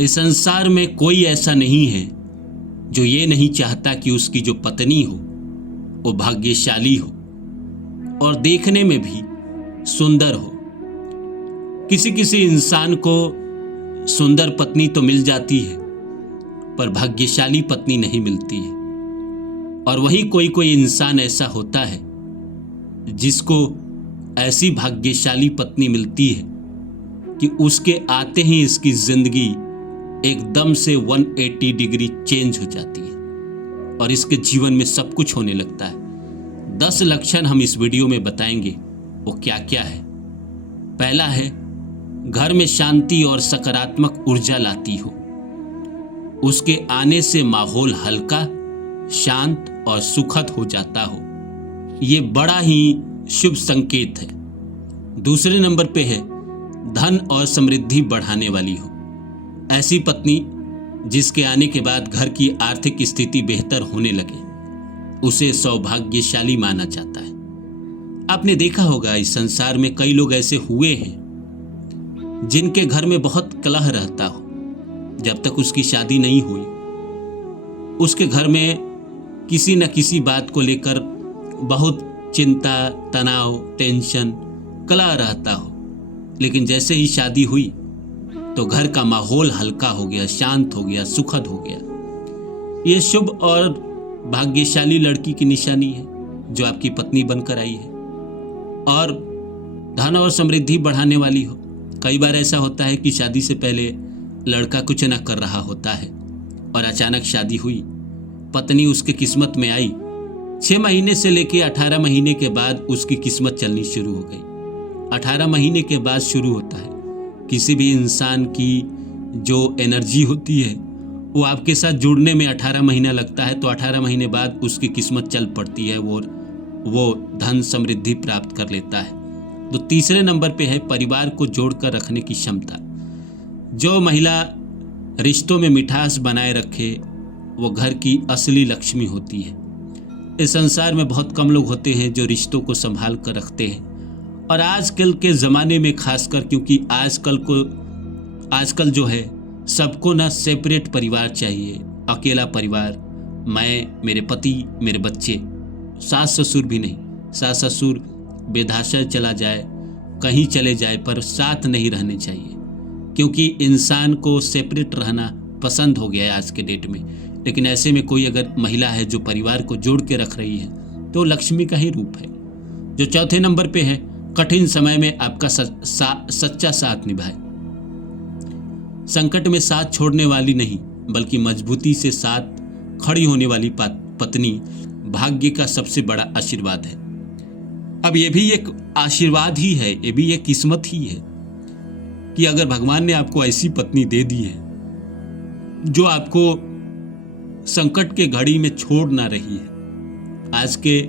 इस संसार में कोई ऐसा नहीं है जो ये नहीं चाहता कि उसकी जो पत्नी हो वो भाग्यशाली हो और देखने में भी सुंदर हो। किसी किसी इंसान को सुंदर पत्नी तो मिल जाती है पर भाग्यशाली पत्नी नहीं मिलती है। और वही कोई कोई इंसान ऐसा होता है जिसको ऐसी भाग्यशाली पत्नी मिलती है कि उसके आते ही इसकी जिंदगी एकदम से 180 डिग्री चेंज हो जाती है और इसके जीवन में सब कुछ होने लगता है। 10 लक्षण हम इस वीडियो में बताएंगे, वो क्या क्या है। पहला है, घर में शांति और सकारात्मक ऊर्जा लाती हो। उसके आने से माहौल हल्का, शांत और सुखद हो जाता हो। ये बड़ा ही शुभ संकेत है। दूसरे नंबर पे है, धन और समृद्धि बढ़ाने वाली हो। ऐसी पत्नी जिसके आने के बाद घर की आर्थिक स्थिति बेहतर होने लगे, उसे सौभाग्यशाली माना जाता है। आपने देखा होगा इस संसार में कई लोग ऐसे हुए हैं जिनके घर में बहुत कलह रहता हो। जब तक उसकी शादी नहीं हुई, उसके घर में किसी न किसी बात को लेकर बहुत चिंता, तनाव, टेंशन, कलह रहता हो। लेकिन जैसे ही शादी हुई तो घर का माहौल हल्का हो गया, शांत हो गया, सुखद हो गया। ये शुभ और भाग्यशाली लड़की की निशानी है जो आपकी पत्नी बनकर आई है। और धन और समृद्धि बढ़ाने वाली हो। कई बार ऐसा होता है कि शादी से पहले लड़का कुछ न कर रहा होता है और अचानक शादी हुई, पत्नी उसके किस्मत में आई। 6 महीने से लेके 18 महीने के बाद उसकी किस्मत चलनी शुरू हो गई। 18 महीने के बाद शुरू होता है। किसी भी इंसान की जो एनर्जी होती है वो आपके साथ जुड़ने में 18 महीना लगता है, तो 18 महीने बाद उसकी किस्मत चल पड़ती है, वो धन समृद्धि प्राप्त कर लेता है। तो तीसरे नंबर पे है, परिवार को जोड़कर रखने की क्षमता। जो महिला रिश्तों में मिठास बनाए रखे वो घर की असली लक्ष्मी होती है। इस संसार में बहुत कम लोग होते हैं जो रिश्तों को संभाल कर रखते हैं। और आजकल के ज़माने में खासकर, क्योंकि आजकल जो है सबको ना सेपरेट परिवार चाहिए, अकेला परिवार, मैं, मेरे पति, मेरे बच्चे, सास ससुर भी नहीं। सास ससुर बेधाशा चला जाए, कहीं चले जाए, पर साथ नहीं रहने चाहिए, क्योंकि इंसान को सेपरेट रहना पसंद हो गया है आज के डेट में। लेकिन ऐसे में कोई अगर महिला है जो परिवार को जोड़ के रख रही है तो लक्ष्मी का ही रूप है। जो चौथे नंबर पे है, कठिन समय में आपका सच्चा साथ निभाए। संकट में साथ छोड़ने वाली नहीं बल्कि मजबूती से साथ खड़ी होने वाली पत्नी भाग्य का सबसे बड़ा आशीर्वाद है। अब ये भी एक आशीर्वाद ही है, ये भी एक किस्मत ही है कि अगर भगवान ने आपको ऐसी पत्नी दे दी है जो आपको संकट के घड़ी में छोड़ ना रही है। आज के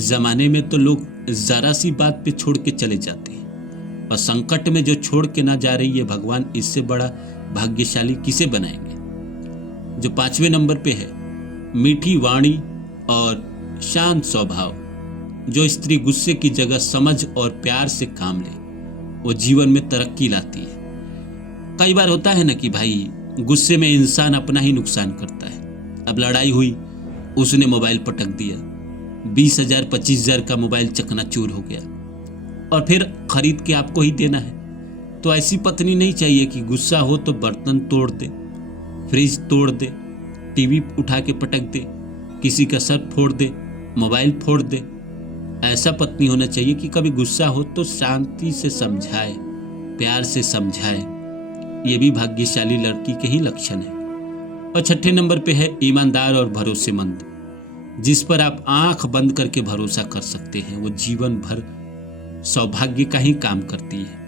ज़माने में तो लोग ज़रा सी बात पे छोड़ के चले जाते हैं, और संकट में जो छोड़ के ना जा रही है, भगवान इससे बड़ा भाग्यशाली किसे बनाएंगे। जो 5वें नंबर पे है, मीठी वाणी और शांत स्वभाव। जो स्त्री गुस्से की जगह समझ और प्यार से काम ले वो जीवन में तरक्की लाती है। कई बार होता है ना कि भाई गुस्से में इंसान अपना ही नुकसान करता है। अब लड़ाई हुई, उसने मोबाइल पटक दिया, 20,000 25,000 का मोबाइल चकनाचूर हो गया और फिर खरीद के आपको ही देना है। तो ऐसी पत्नी नहीं चाहिए कि गुस्सा हो तो बर्तन तोड़ दे, फ्रिज तोड़ दे, टीवी उठा के पटक दे, किसी का सर फोड़ दे, मोबाइल फोड़ दे। ऐसा पत्नी होना चाहिए कि कभी गुस्सा हो तो शांति से समझाए, प्यार से समझाए। ये भी भाग्यशाली लड़की के ही लक्षण है। और 6ठे नंबर पे है, ईमानदार और भरोसेमंद। जिस पर आप आंख बंद करके भरोसा कर सकते हैं वो जीवन भर सौभाग्य का ही काम करती है।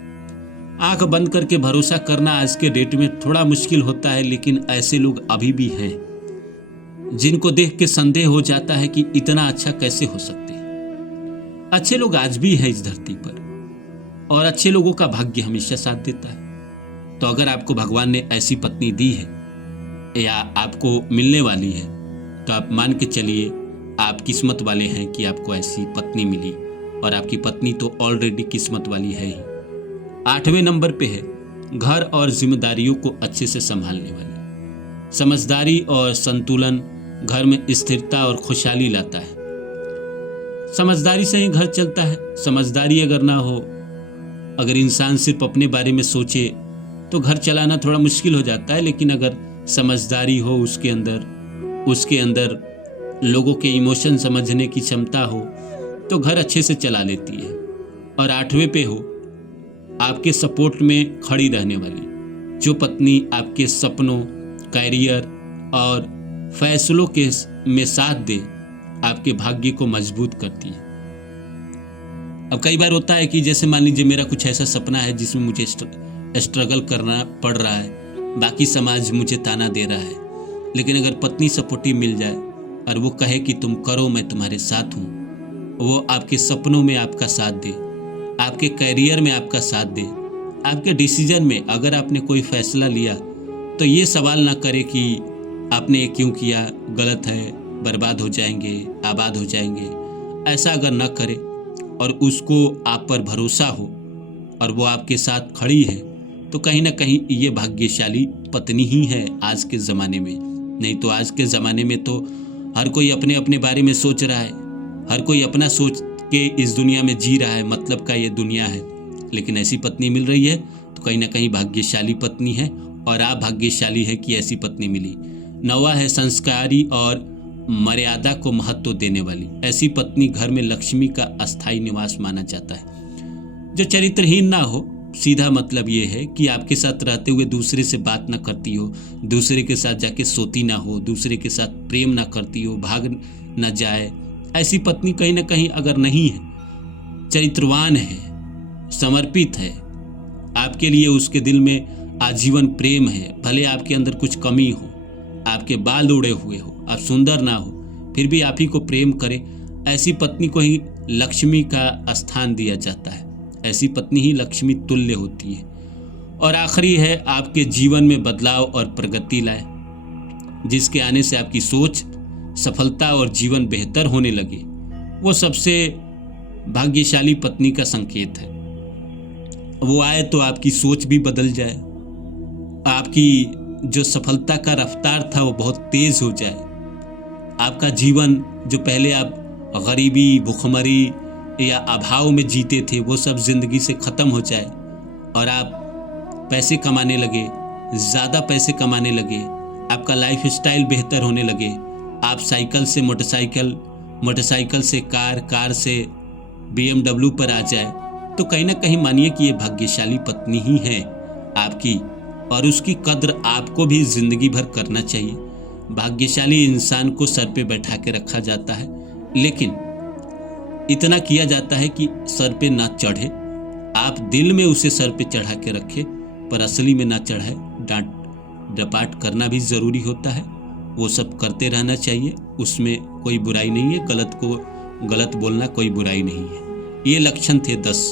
आंख बंद करके भरोसा करना आज के डेट में थोड़ा मुश्किल होता है, लेकिन ऐसे लोग अभी भी हैं जिनको देख के संदेह हो जाता है कि इतना अच्छा कैसे हो सकते हैं। अच्छे लोग आज भी हैं इस धरती पर और अच्छे लोगों का भाग्य हमेशा साथ देता है। तो अगर आपको भगवान ने ऐसी पत्नी दी है या आपको मिलने वाली है तो आप मान के चलिए आप किस्मत वाले हैं कि आपको ऐसी पत्नी मिली, और आपकी पत्नी तो ऑलरेडी किस्मत वाली है ही। 8वें नंबर पे है, घर और जिम्मेदारियों को अच्छे से संभालने वाली। समझदारी और संतुलन घर में स्थिरता और खुशहाली लाता है। समझदारी से ही घर चलता है। समझदारी अगर ना हो, अगर इंसान सिर्फ अपने बारे में सोचे तो घर चलाना थोड़ा मुश्किल हो जाता है। लेकिन अगर समझदारी हो, उसके अंदर लोगों के इमोशन समझने की क्षमता हो, तो घर अच्छे से चला लेती है। और 8वें पे हो, आपके सपोर्ट में खड़ी रहने वाली। जो पत्नी आपके सपनों, कैरियर और फैसलों के में साथ दे, आपके भाग्य को मजबूत करती है। अब कई बार होता है कि जैसे मान लीजिए मेरा कुछ ऐसा सपना है जिसमें मुझे स्ट्रगल करना पड़ रहा है, बाकी समाज मुझे ताना दे रहा है, लेकिन अगर पत्नी सपोर्टिव मिल जाए और वो कहे कि तुम करो, मैं तुम्हारे साथ हूँ, वो आपके सपनों में आपका साथ दे, आपके कैरियर में आपका साथ दे, आपके डिसीजन में अगर आपने कोई फैसला लिया तो ये सवाल ना करे कि आपने ये क्यों किया, गलत है, बर्बाद हो जाएंगे, आबाद हो जाएंगे। ऐसा अगर ना करे और उसको आप पर भरोसा हो और वो आपके साथ खड़ी है, तो कहीं ना कहीं ये भाग्यशाली पत्नी ही है आज के ज़माने में। नहीं तो आज के ज़माने में तो हर कोई अपने अपने बारे में सोच रहा है, हर कोई अपना सोच के इस दुनिया में जी रहा है, मतलब का ये दुनिया है। लेकिन ऐसी पत्नी मिल रही है तो कहीं ना कहीं भाग्यशाली पत्नी है, और आप भाग्यशाली है कि ऐसी पत्नी मिली। 9वां है संस्कारी और मर्यादा को महत्व देने वाली। ऐसी पत्नी घर में लक्ष्मी का अस्थायी निवास माना जाता है। जो चरित्रहीन ना हो, सीधा मतलब ये है कि आपके साथ रहते हुए दूसरे से बात ना करती हो, दूसरे के साथ जाके सोती ना हो, दूसरे के साथ प्रेम ना करती हो, भाग ना जाए। ऐसी पत्नी कहीं ना कहीं अगर नहीं है, चरित्रवान है, समर्पित है, आपके लिए उसके दिल में आजीवन प्रेम है, भले आपके अंदर कुछ कमी हो, आपके बाल उड़े हुए हो, आप सुंदर ना हो, फिर भी आप ही को प्रेम करे, ऐसी पत्नी को ही लक्ष्मी का स्थान दिया जाता है। ऐसी पत्नी ही लक्ष्मी तुल्य होती है। और आखिरी है आपके जीवन में बदलाव और प्रगति लाए, जिसके आने से आपकी सोच, सफलता और जीवन बेहतर होने लगे। वो सबसे भाग्यशाली पत्नी का संकेत है। वो आए तो आपकी सोच भी बदल जाए, आपकी जो सफलता का रफ्तार था वो बहुत तेज हो जाए, आपका जीवन जो पहले आप गरीबी, भुखमरी या अभाव में जीते थे वो सब जिंदगी से ख़त्म हो जाए और आप पैसे कमाने लगे, ज़्यादा पैसे कमाने लगे, आपका लाइफ स्टाइल बेहतर होने लगे, आप साइकिल से मोटरसाइकिल, मोटरसाइकिल से कार, कार से BMW पर आ जाए, तो कहीं ना कहीं मानिए कि ये भाग्यशाली पत्नी ही है आपकी, और उसकी कद्र आपको भी ज़िंदगी भर करना चाहिए। भाग्यशाली इंसान को सर पे बैठा के रखा जाता है, लेकिन इतना किया जाता है कि सर पे ना चढ़े। आप दिल में उसे सर पे चढ़ा के रखे, पर असली में ना चढ़ाए। डांट डपाट करना भी ज़रूरी होता है, वो सब करते रहना चाहिए, उसमें कोई बुराई नहीं है। गलत को गलत बोलना कोई बुराई नहीं है। ये लक्षण थे 10।